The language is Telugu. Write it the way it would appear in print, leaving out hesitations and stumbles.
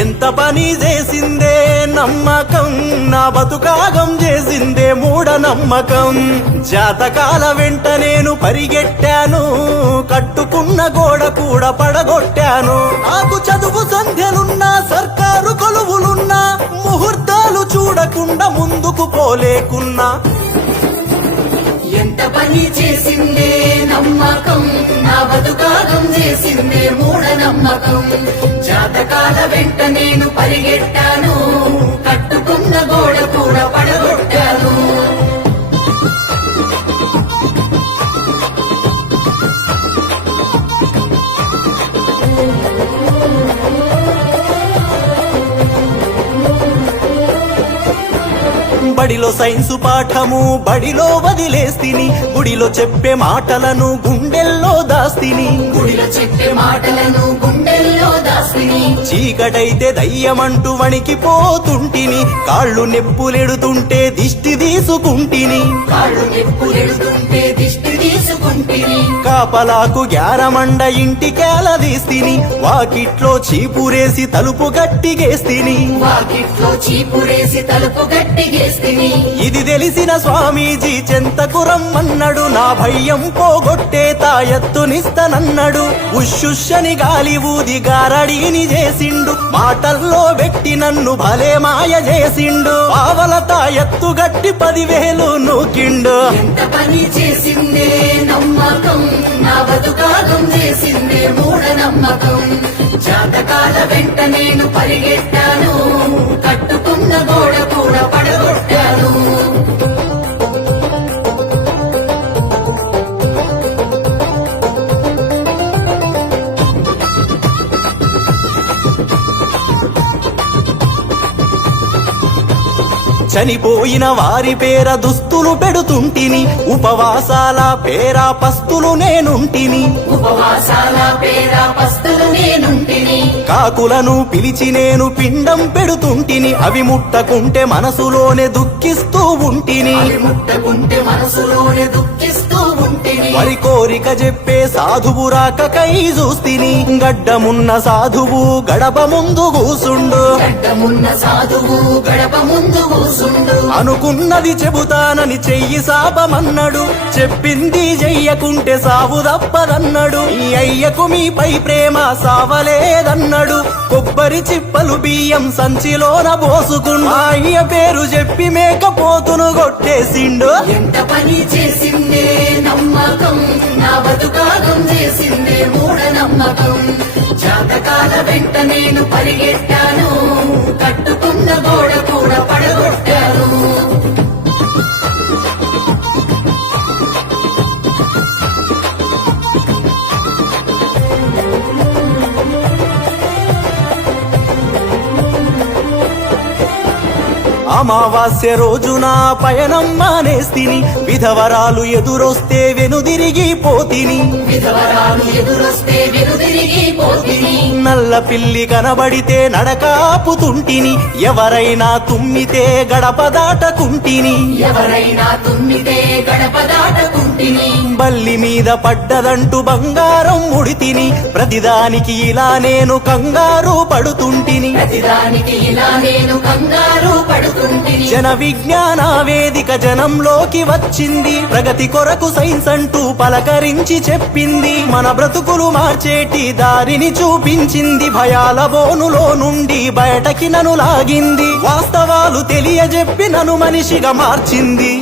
ఎంత పని చేసిందే నమ్మకం, నా బతుకాగం చేసిందే మూఢనమ్మకం. జాతకాల వెంట నేను పరిగెట్టాను, కట్టుకున్న గోడ కూడా పడగొట్టాను. నాకు చదువు సంధ్యలున్నా, సర్కారు కొలువులున్నా, ముహూర్తాలు చూడకుండా ముందుకు పోలేకున్నా. ఎంత పని చేసిందే నమ్మకం, నా బతుకాగం చేసిందే మూఢనమ్మకం. జాతకాల వెంట నేను పరిగెట్టాను, కట్టుకున్న గోడ కూడా పడగొట్టాను. బడిలో సైన్సు పాఠము బడిలో వదిలేస్తిని, గుడిలో చెప్పే మాటలను గుండెల్లో దాస్తిని. గుడిలో చెప్పే మాటలను గుండెల్లో దాస్తిని. చీకటైతే దయ్యమంటూ వణికిపోతుంటిని, కాళ్ళు నెప్పులెడుతుంటే దిష్టి తీసుకుంటిని. కాళ్ళు నెప్పులెడుతుంటే దిష్టి తీసుకుంటిని. కాపలాకు గ్యారమండ ఇంటికేలదీస్తిని, వాకిట్లో చీపురేసి తలుపు గట్టిగేస్తిని. వాకిట్లో చీపురేసి తలుపు గట్టిగేస్తిని. ఇది తెలిసిన స్వామీజీ చెంతకు రమ్మన్నాడు, నా భయం పోగొట్టే తాయెత్తునిస్తనన్నాడు. ఉషుషని గాలి ఊది గారడీని చేసిండు, మాటల్లో పెట్టి నన్ను భలే మాయ చేసిండు. పావల తాయెత్తు గట్టి 10,000 నూకిండు. ఎంత పని చేసిందే నమ్మకం, నా బతుకాగం చేసిందే మూఢనమ్మకం. జాతకాల వెంట నేను పరిగెట్టాను, కట్టుకున్న గోడ కూడా పడగొట్టాను. చనిపోయిన వారి పేర దుస్తులు పెడుతుంటిని, ఉపవాసాల పేర పస్తులు నేనుంటిని. ఉపవాసాల పేర పస్తులు నేనుంటిని. కాకులను పిలిచి నేను పిండం పెడుతుంటిని, అవి ముట్టకుంటే మనసులోనే దుఃఖిస్తూ ఉంటిని. అవి ముట్టకుంటే మనసులోనే దుఃఖిస్తూ ఉంటిని. వరి కోరిక చెప్పే సాధువు రాకకై చూస్తిని, గడ్డమున్న సాధువు గడప ముందు కూసుండు. గడ్డమున్న సాధువు గడప ముందు కూసుండు. అనుకున్నది చెబుతానని చెయ్యి సాపమన్నాడు, చెప్పింది చెయ్యకుంటే సావు తప్పదన్నాడు. ఈ అయ్యకు మీపై ప్రేమ సావలేదన్నాడు, కొబ్బరి చిప్పలు బియ్యం సంచిలోన పోసుకుండు. ఆ అయ్య పేరు చెప్పి మేకపోతును కొట్టేసిండు. ఎంత పని చేసిందే నమ్మకం, నా బతుకాగం చేసిందే మూఢనమ్మకం. జాతకాల వెంట నేను పరిగెట్టాను, కట్టుకున్న గోడ కూడా పడగొట్టాను. అమావాస్య రోజున పయనం మానేస్తిని, విధవరాలు ఎదురొస్తే వెనుదిరిగిపోతిని. విధవరాలు ఎదురొస్తే వెనుదిరిగిపోతిని. నల్ల పిల్లి కనబడితే నడకాపుతుంటిని, ఎవరైనా తుమ్మితే గడప దాటకుంటిని. ఎవరైనా తుమ్మితే గడప దాటకుంటిని. బల్లి మీద పడ్డదంటూ బంగారం ముడితిని, ప్రతిదానికి ఇలా నేను కంగారు పడుతుంటిని. ప్రతిదానికి ఇలా నేను కంగారు పడుతుంటిని. జన విజ్ఞాన వేదిక జనంలోకి వచ్చింది, ప్రగతి కొరకు సైన్స్ అంటూ పలకరించి చెప్పింది. మన బ్రతుకులు మార్చేటి దారిని చూపించింది, భయాల బోనులో నుండి బయటకి నన్ను లాగింది. వాస్తవాలు తెలియజెప్పి నన్ను మనిషిగా మార్చింది.